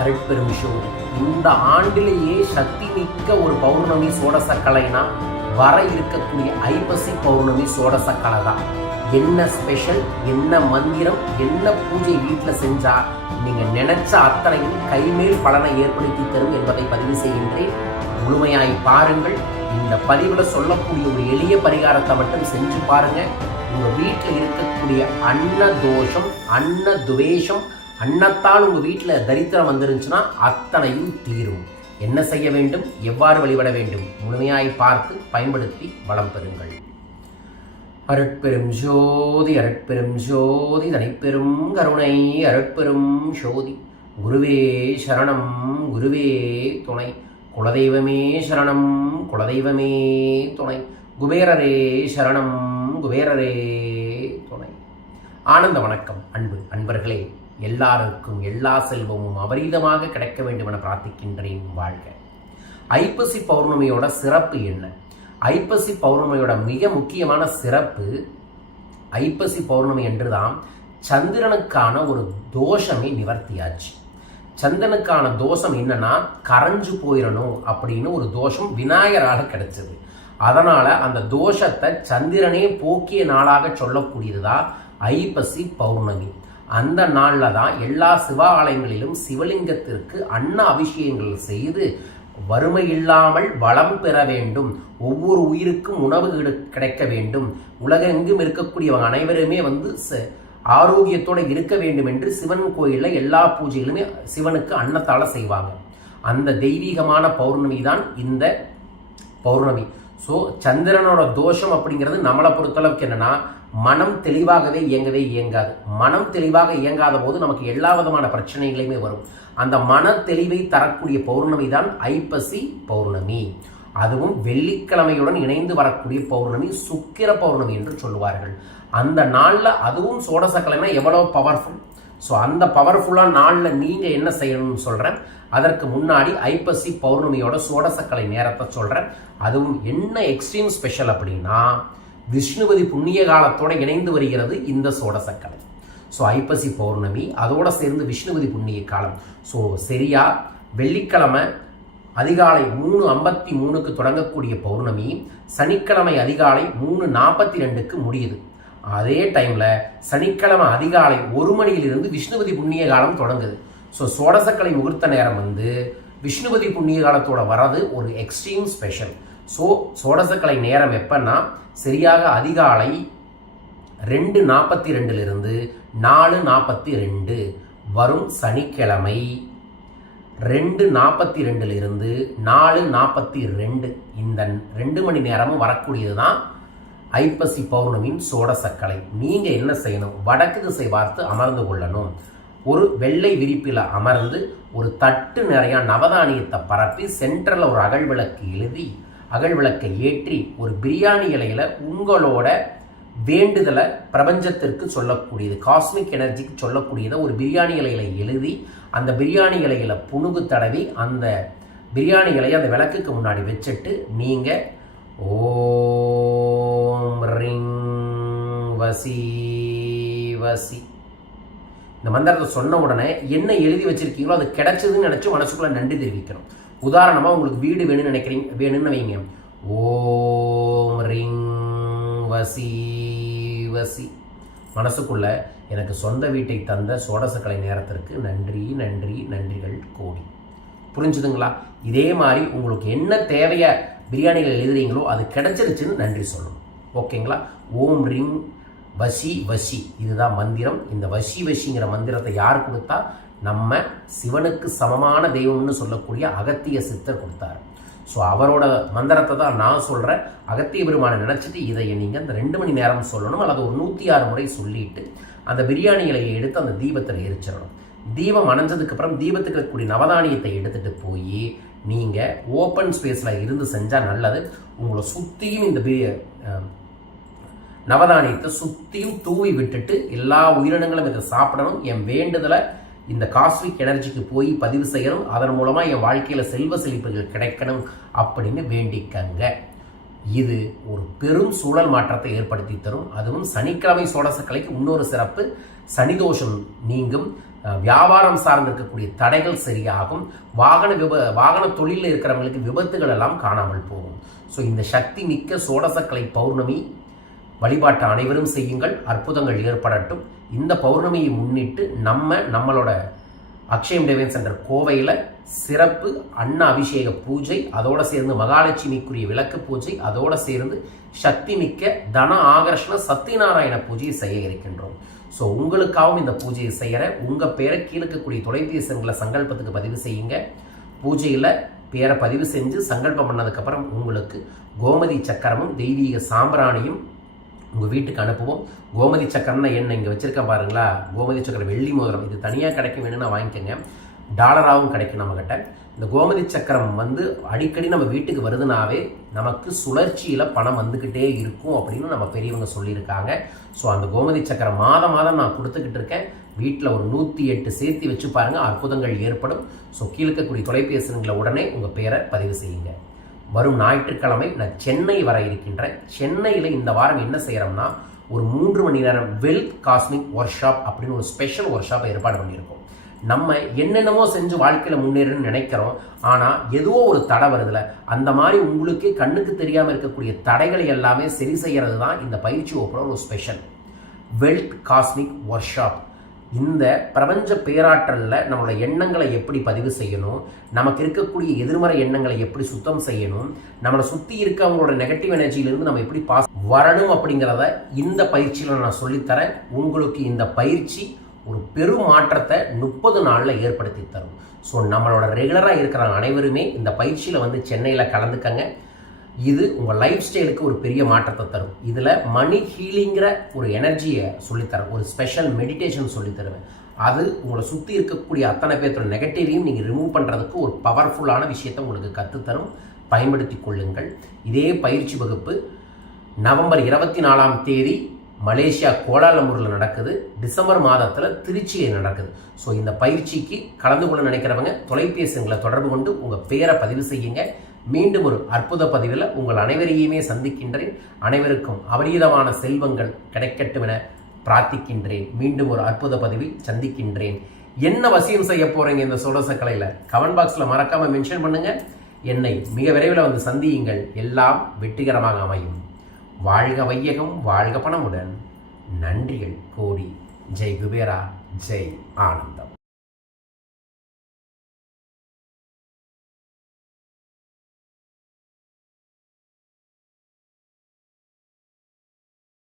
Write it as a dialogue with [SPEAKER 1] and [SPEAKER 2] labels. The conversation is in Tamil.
[SPEAKER 1] அருட்பெரும் சிவன் இந்த ஆண்டிலேயே சக்தி மிக்க ஒரு பௌர்ணமி சோடசக்கலைனா வர இருக்கக்கூடிய ஐப்பசி பௌர்ணமி சோடசக்கலை தான் என்ன ஸ்பெஷல் என்ன மந்திரம் என்ன பூஜை வீட்டில் செஞ்சால் நீங்கள் நினைச்ச அத்தனையும் கைமேல் பலனை ஏற்படுத்தி தரும் என்பதை பதிவு செய்கின்றேன். முழுமையாய் பாருங்கள். இந்த பதிவில் சொல்லக்கூடிய ஒரு எளிய பரிகாரத்தை மட்டும் செஞ்சு பாருங்க. உங்கள் வீட்டில் இருக்கக்கூடிய அன்ன தோஷம் அன்ன துவேஷம் அன்னத்தால் உங்கள் வீட்டில் தரித்திரம் வந்துருந்துச்சுன்னா அத்தனையும் தீரும். என்ன செய்ய வேண்டும்? எவ்வாறு வழிபட வேண்டும்? முழுமையாய் பார்த்து பயன்படுத்தி வளம் பெறுங்கள். அருட்பெரும் ஜோதி அருட்பெரும் ஜோதி தனிப்பெரும் கருணை அருட்பெரும் ஜோதி குருவே சரணம் குருவே துணை. குலதெய்வமே சரணம் குலதெய்வமே துணை. குபேரரே சரணம் குபேரரே துணை. ஆனந்த வணக்கம் அன்பு அன்பர்களே. எல்லாருக்கும் எல்லா செல்வமும் அபரீதமாக கிடைக்க வேண்டும் என பிரார்த்திக்கின்றேன் வாழ்க. ஐப்பசி பௌர்ணமியோட சிறப்பு என்ன? ஐப்பசி பௌர்ணமியோட மிக முக்கியமான சிறப்பு ஐப்பசி பௌர்ணமி என்றுதான் சந்திரனுக்கான ஒரு தோஷமே நிவர்த்தியாச்சு. சந்திரனுக்கான தோஷம் என்னன்னா கரைஞ்சு போயிடணும் அப்படின்னு ஒரு தோஷம் விநாயகராக கிடைச்சது. அதனால அந்த தோஷத்தை சந்திரனே போக்கிய நாளாக சொல்லக்கூடியதுதான் ஐப்பசி பௌர்ணமி. அந்த நாளில் தான் எல்லா சிவாலயங்களிலும் சிவலிங்கத்திற்கு அன்ன அபிஷேகங்கள் செய்து வறுமை இல்லாமல் வளம் பெற வேண்டும். ஒவ்வொரு உயிருக்கும் உணவு கிடைக்க வேண்டும். உலகெங்கும் இருக்கக்கூடியவங்க அனைவருமே வந்து ச- இருக்க வேண்டும் என்று சிவன் கோயிலில் எல்லா பூஜைகளுமே சிவனுக்கு அன்னத்தால் செய்வாங்க. அந்த தெய்வீகமான பௌர்ணமி தான் இந்த பௌர்ணமி. ஸோ சந்திரனோட தோஷம் அப்படிங்கிறது நம்மளை பொறுத்தளவுக்கு என்னென்னா மனம் தெளிவாகவே இயங்கவே இயங்காது. மனம் தெளிவாக இயங்காத போது நமக்கு எல்லா விதமான பிரச்சனைகளையுமே வரும். அந்த மன தெளிவை தரக்கூடிய பௌர்ணமி தான் ஐப்பசி பௌர்ணமி. அதுவும் வெள்ளிக்கிழமையுடன் இணைந்து வரக்கூடிய பௌர்ணமி சுக்கிர பௌர்ணமி என்று சொல்லுவார்கள். அந்த நாளில் அதுவும் சோடசக்கிழமை எவ்வளோ பவர்ஃபுல் ஸோ அந்த பவர்ஃபுல்லாக நாளில் நீங்கள் என்ன செய்யணும்னு சொல்கிறேன் அதற்கு முன்னாடி ஐப்பசி பௌர்ணமியோட சோடசக்கலை நேரத்தை சொல்கிறேன் அதுவும் என்ன எக்ஸ்ட்ரீம் ஸ்பெஷல் அப்படின்னா விஷ்ணுபதி புண்ணிய காலத்தோட இணைந்து வருகிறது இந்த சோடசக்கலை. ஸோ ஐப்பசி பௌர்ணமி அதோட சேர்ந்து விஷ்ணுபதி புண்ணிய காலம். ஸோ சரியா? வெள்ளிக்கிழமை அதிகாலை மூணு ஐம்பத்தி மூணுக்கு தொடங்கக்கூடிய பௌர்ணமி சனிக்கிழமை அதிகாலை மூணு நாற்பத்தி ரெண்டுக்கு முடியுது. அதே டைமில் சனிக்கிழமை அதிகாலை ஒரு மணியிலிருந்து விஷ்ணுபதி புண்ணிய காலம் தொடங்குது. ஸோ சோடசக்கலை முகூர்த்த நேரம் வந்து விஷ்ணுபதி புண்ணிய காலத்தோட வரது ஒரு எக்ஸ்ட்ரீம் ஸ்பெஷல். ஸோ சோடசக்கலை நேரம் எப்போன்னா சரியாக அதிகாலை ரெண்டு நாற்பத்தி ரெண்டுலேருந்து நாலு நாற்பத்தி ரெண்டு வரும் சனிக்கிழமை ரெண்டு நாற்பத்தி ரெண்டுலேருந்து நாலு நாற்பத்தி ரெண்டு இந்த ரெண்டு மணி நேரமும் வரக்கூடியது தான் ஐப்பசி பௌர்ணமியின் சோடசக்கலை. நீங்கள் என்ன செய்யணும்? வடக்கு திசை பார்த்து அமர்ந்து கொள்ளணும். ஒரு வெள்ளை விரிப்பில் அமர்ந்து ஒரு தட்டு நிறையா நவதானியத்தை பரப்பி சென்ட்ரலில் ஒரு அகழ்விளக்கு எழுதி அகல் விளக்கை ஏற்றி ஒரு பிரியாணி இலையில் உங்களோட வேண்டுதலை பிரபஞ்சத்திற்கு சொல்லக்கூடியது காஸ்மிக் எனர்ஜிக்கு சொல்லக்கூடியதை ஒரு பிரியாணி இலையில எழுதி அந்த பிரியாணி இலையில புணுகு தடவி அந்த பிரியாணி இலையை அந்த விளக்குக்கு முன்னாடி வச்சுட்டு நீங்கள் ஓம் ரிங் வசி வசி. இந்த மந்திரத்தை சொன்ன உடனே என்ன எழுதி வச்சிருக்கீங்களோ அது கிடைச்சதுன்னு நினச்சி மனசுக்குள்ளே நன்றி தெரிவிக்கணும். உதாரணமாக உங்களுக்கு வீடு வேணும்னு நினைக்கிறீங்க வேணும்னு வைங்க. ஓம் ரிங் வசி வசி. மனசுக்குள்ள எனக்கு சொந்த வீட்டை தந்த சோடசக்கலை நேரத்திற்கு நன்றி நன்றி நன்றிகள் கோடி. புரிஞ்சுதுங்களா? இதே மாதிரி உங்களுக்கு என்ன தேவையை பிரியாணிகள் எழுதுறீங்களோ அது கிடைச்சிருச்சுன்னு நன்றி சொல்லணும். ஓகேங்களா? ஓம் ரிங் வசி வசி. இதுதான் மந்திரம். இந்த வசி வசிங்கிற மந்திரத்தை யார் கொடுத்தா? நம்ம சிவனுக்கு சமமான தெய்வம்னு சொல்லக்கூடிய அகத்திய சித்தர் கொடுத்தாரு. ஸோ அவரோட மந்திரத்தை தான் நான் சொல்கிறேன் அகத்திய பெருமானை நினச்சிட்டு இதை நீங்கள் அந்த ரெண்டு மணி நேரம் சொல்லணும். அல்லது ஒரு நூற்றி ஆறு முறை சொல்லிட்டு அந்த பிரியாணி இலையை எடுத்து அந்த தீபத்தில் எரிச்சிடணும். தீபம் அணைஞ்சதுக்கப்புறம் தீபத்துக்கு இருக்கக்கூடிய நவதானியத்தை எடுத்துகிட்டு போய் நீங்கள் ஓப்பன் ஸ்பேஸில் இருந்து செஞ்சால் நல்லது. உங்களை சுற்றியும் இந்த நவதானியத்தை சுற்றியும் தூவி விட்டுட்டு எல்லா உயிரினங்களும் இதை சாப்பிடணும். என் வேண்டுதலை இந்த காஸ்மிக் எனர்ஜிக்கு போய் பதிவு செய்யணும். அதன் மூலமாக என் வாழ்க்கையில் செல்வ செழிப்புகள் கிடைக்கணும் அப்படின்னு வேண்டிக்கங்க. இது ஒரு பெரும் சூழல் மாற்றத்தை ஏற்படுத்தி தரும். அதுவும் சனிக்கிழமை சோடசக்கலைக்கு இன்னொரு சிறப்பு. சனிதோஷம் நீங்கும். வியாபாரம் சார்ந்து இருக்கக்கூடிய தடைகள் சரியாகும். வாகன விப வாகன தொழிலில் இருக்கிறவங்களுக்கு விபத்துகள் எல்லாம் காணாமல் போகும். ஸோ இந்த சக்தி மிக்க சோடசக்கலை பௌர்ணமி வழிபாட்டை அனைவரும் செய்யுங்கள். அற்புதங்கள் ஏற்படட்டும். இந்த பௌர்ணமியை முன்னிட்டு நம்ம நம்மளோட அக்ஷயம் டிவைன் சென்டர் கோவையில் சிறப்பு அன்ன அபிஷேக பூஜை அதோடு சேர்ந்து மகாலட்சுமிக்குரிய விளக்கு பூஜை அதோடு சேர்ந்து சக்தி மிக்க தன ஆகர்ஷண சத்தியநாராயண பூஜையை செய்ய இருக்கின்றோம். ஸோ உங்களுக்காகவும் இந்த பூஜையை செய்கிற உங்கள் பேரை கீழே இருக்கக்கூடிய தொலைபேசி சங்கல்பத்துக்கு பதிவு செய்யுங்க. பூஜையில் பேரை பதிவு செஞ்சு சங்கல்பம் பண்ணதுக்கப்புறம் உங்களுக்கு கோமதி சக்கரமும் தெய்வீக சாம்பிராணியும் உங்கள் வீட்டுக்கு அனுப்புவோம். கோமதி சக்கரம்னா என்ன? இங்கே வச்சுருக்கேன் பாருங்களா? கோமதி சக்கரம் வெள்ளி மோதிரம். இது தனியாக கிடைக்கும் வேணும்னா வாங்கிக்கோங்க. டாலராகவும் கிடைக்கும் நம்மக்கிட்ட இந்த கோமதி சக்கரம் வந்து அடிக்கடி நம்ம வீட்டுக்கு வருதுனாவே நமக்கு சுழற்சியில் பணம் வந்துக்கிட்டே இருக்கும் அப்படின்னு நம்ம பெரியவங்க சொல்லியிருக்காங்க. ஸோ அந்த கோமதி சக்கரம் மாதம் மாதம் நான் கொடுத்துக்கிட்டு இருக்கேன். வீட்டில் ஒரு நூற்றி எட்டு சேர்த்து வச்சு பாருங்கள் அற்புதங்கள் ஏற்படும். ஸோ கீழே இருக்கக்கூடிய தொலைபேசிங்களை உடனே உங்கள் பேரை பதிவு செய்யுங்க. வரும் ஞாயிற்றுக்கிழமை நான் சென்னை வர இருக்கின்றேன். சென்னையில் இந்த வாரம் என்ன செய்கிறோம்னா ஒரு மூன்று மணி நேரம் வெல்த் காஸ்மிக் ஒர்க் ஷாப் அப்படின்னு ஒரு ஸ்பெஷல் ஒர்க் ஷாப்பை ஏற்பாடு பண்ணியிருக்கோம். நம்ம என்னென்னமோ செஞ்சு வாழ்க்கையில் முன்னேறணும்னு நினைக்கிறோம். ஆனால் ஏதோ ஒரு தடை வருதுல அந்த மாதிரி உங்களுக்கே கண்ணுக்கு தெரியாமல் இருக்கக்கூடிய தடைகளை எல்லாமே சரி செய்கிறது தான் இந்த பயிற்சி வகுப்புல ஒரு special wealth cosmic workshop இந்த பிரபஞ்ச பேராற்றலில் நம்மளோட எண்ணங்களை எப்படி பதிவு செய்யணும் நமக்கு இருக்கக்கூடிய எதிர்மறை எண்ணங்களை எப்படி சுத்தம் செய்யணும் நம்மளை சுற்றி இருக்கவங்களோட நெகட்டிவ் எனர்ஜியிலிருந்து நம்ம எப்படி பாஸ் வரணும் அப்படிங்கிறத இந்த பயிற்சியில் நான் சொல்லித்தரேன். உங்களுக்கு இந்த பயிற்சி ஒரு பெரும் மாற்றத்தை முப்பது நாளில் ஏற்படுத்தி தரும். ஸோ நம்மளோட ரெகுலராக இருக்கிற அனைவருமே இந்த பயிற்சியில் வந்து சென்னையில் கலந்துக்கங்க. இது உங்கள் லைஃப் ஸ்டைலுக்கு ஒரு பெரிய மாற்றத்தை தரும். இதில் மணி ஹீலிங்கிற ஒரு எனர்ஜியை சொல்லித்தரேன். ஒரு ஸ்பெஷல் மெடிடேஷன் சொல்லித்தருவேன் அது உங்களை சுற்றி இருக்கக்கூடிய அத்தனை பேர்த்தோட நெகட்டிவையும் நீங்கள் ரிமூவ் பண்ணுறதுக்கு ஒரு பவர்ஃபுல்லான விஷயத்தை உங்களுக்கு கற்றுத்தரும் பயன்படுத்தி கொள்ளுங்கள். இதே பயிற்சி வகுப்பு நவம்பர் இருபத்தி நாலாம் தேதி மலேசியா கோலாலம்பூரில் நடக்குது. டிசம்பர் மாதத்தில் திருச்சியில் நடக்குது. ஸோ இந்த பயிற்சிக்கு கலந்து கொள்ள நினைக்கிறவங்க தொலைபேசிங்களை தொடர்பு கொண்டு உங்கள் பேரை பதிவு செய்யுங்க. மீண்டும் ஒரு அற்புத பதிவில் உங்கள் அனைவரையுமே சந்திக்கின்றேன். அனைவருக்கும் அபரீதமான செல்வங்கள் கிடைக்கட்டும் என பிரார்த்திக்கின்றேன். மீண்டும் ஒரு அற்புத பதிவில் சந்திக்கின்றேன். என்ன வசியம் செய்ய போறீங்க இந்த சோடச கலையில்? கமெண்ட் பாக்ஸில் மறக்காமல் மென்ஷன் பண்ணுங்க. என்னை மிக விரைவில் வந்து சந்தியுங்கள். எல்லாம் வெற்றிகரமாக அமையும். வாழ்க வையகம் வாழ்க பணமுடன். நன்றிகள் கோடி. ஜெய் குபேரா ஜெய் ஆனந்தம்.